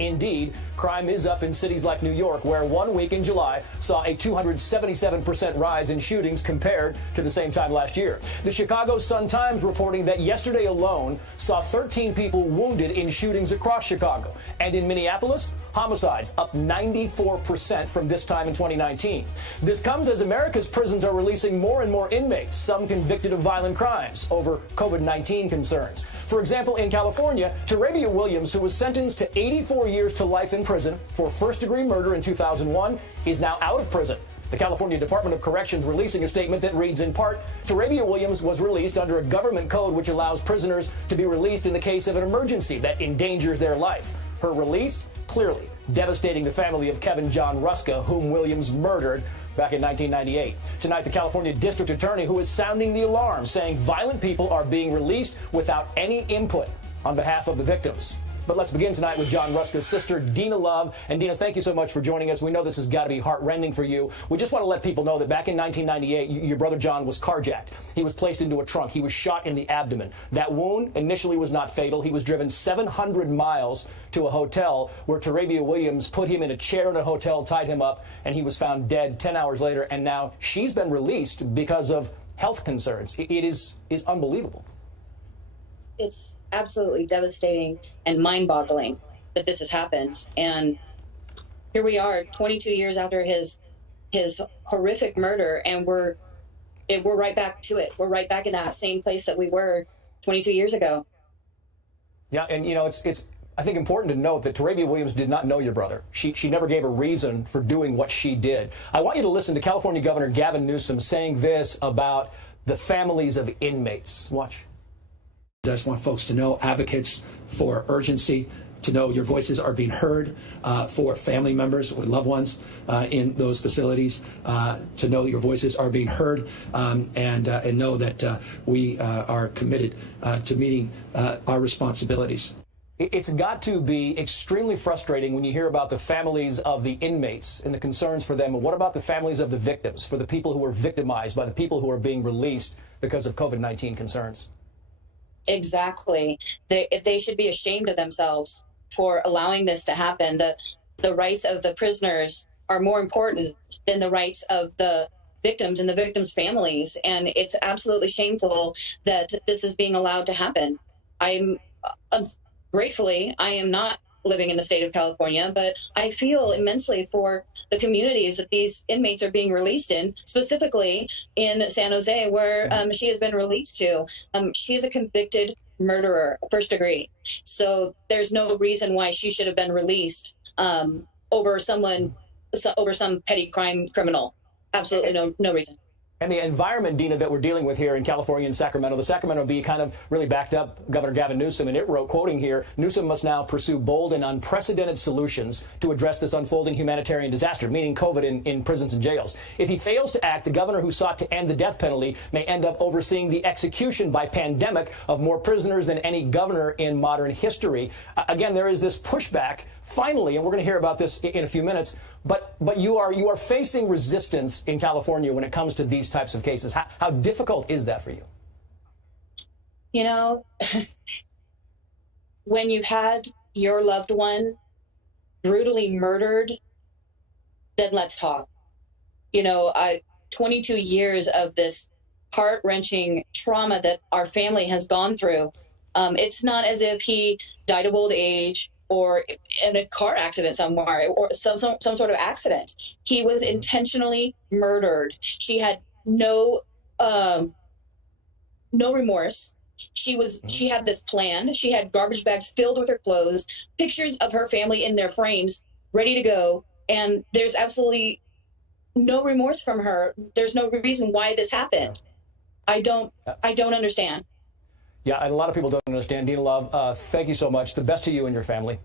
Indeed, crime is up in cities like New York, where 1 week in July saw a 277% rise in shootings compared to the same time last year. The Chicago Sun-Times reporting that yesterday alone saw 13 people wounded in shootings across Chicago. And in Minneapolis, homicides up 94% from this time in 2019. This comes as America's prisons are releasing more and more inmates, some convicted of violent crimes over COVID-19 concerns. For example, in California, Tarabia Williams, who was sentenced to 84 years to life in prison for first-degree murder in 2001, is now out of prison. The California Department of Corrections releasing a statement that reads in part, Tarabia Williams was released under a government code which allows prisoners to be released in the case of an emergency that endangers their life. Her release, clearly devastating the family of Kevin John Ruska, whom Williams murdered back in 1998. Tonight, the California District Attorney, who is sounding the alarm, saying violent people are being released without any input on behalf of the victims. But let's begin tonight with John Ruska's sister, Dina Love. And Dina, thank you so much for joining us. We know this has got to be heart-rending for you. We just want to let people know that back in 1998, your brother John was carjacked. He was placed into a trunk. He was shot in the abdomen. That wound initially was not fatal. He was driven 700 miles to a hotel where Tarabia Williams put him in a chair in a hotel, tied him up, and he was found dead 10 hours later. And now she's been released because of health concerns. It is unbelievable. It's absolutely devastating and mind-boggling that this has happened. And here we are, 22 years after his horrific murder, and we're right back to it. We're right back in that same place that we were 22 years ago. Yeah, and you know, it's I think important to note that Tarabia Williams did not know your brother. She never gave a reason for doing what she did. I want you to listen to California Governor Gavin Newsom saying this about the families of inmates. Watch. I just want folks to know, advocates for urgency, to know your voices are being heard, for family members or loved ones in those facilities, to know your voices are being heard, and know that we are committed to meeting our responsibilities. It's got to be extremely frustrating when you hear about the families of the inmates and the concerns for them. And what about the families of the victims, for the people who were victimized by the people who are being released because of COVID-19 concerns? Exactly. They should be ashamed of themselves for allowing this to happen. The rights of the prisoners are more important than the rights of the victims and the victims' families. And it's absolutely shameful that this is being allowed to happen. Gratefully, I am not living in the state of California, but I feel immensely for the communities that these inmates are being released in, specifically in San Jose, where she has been released to. She is a convicted murderer, first degree. So there's no reason why she should have been released over some petty crime criminal. Absolutely no reason. And the environment, Dina, that we're dealing with here in California and Sacramento, the Sacramento Bee kind of really backed up Governor Gavin Newsom, and it wrote, quoting here, Newsom must now pursue bold and unprecedented solutions to address this unfolding humanitarian disaster, meaning COVID in prisons and jails. If he fails to act, the governor who sought to end the death penalty may end up overseeing the execution by pandemic of more prisoners than any governor in modern history. Again, there is this pushback, finally, and we're going to hear about this in a few minutes, but you are facing resistance in California when it comes to these types of cases. How difficult is that for you? You know, when you've had your loved one brutally murdered, then let's talk. You know, 22 years of this heart-wrenching trauma that our family has gone through. It's not as if he died of old age or in a car accident somewhere or some sort of accident. He was intentionally murdered. She had no remorse. She had this plan. She had garbage bags filled with her clothes, pictures of her family in their frames, ready to go. And there's absolutely no remorse from her. There's no reason why this happened. I don't understand. Yeah, and a lot of people don't understand. Dina Love, thank you so much. The best to you and your family.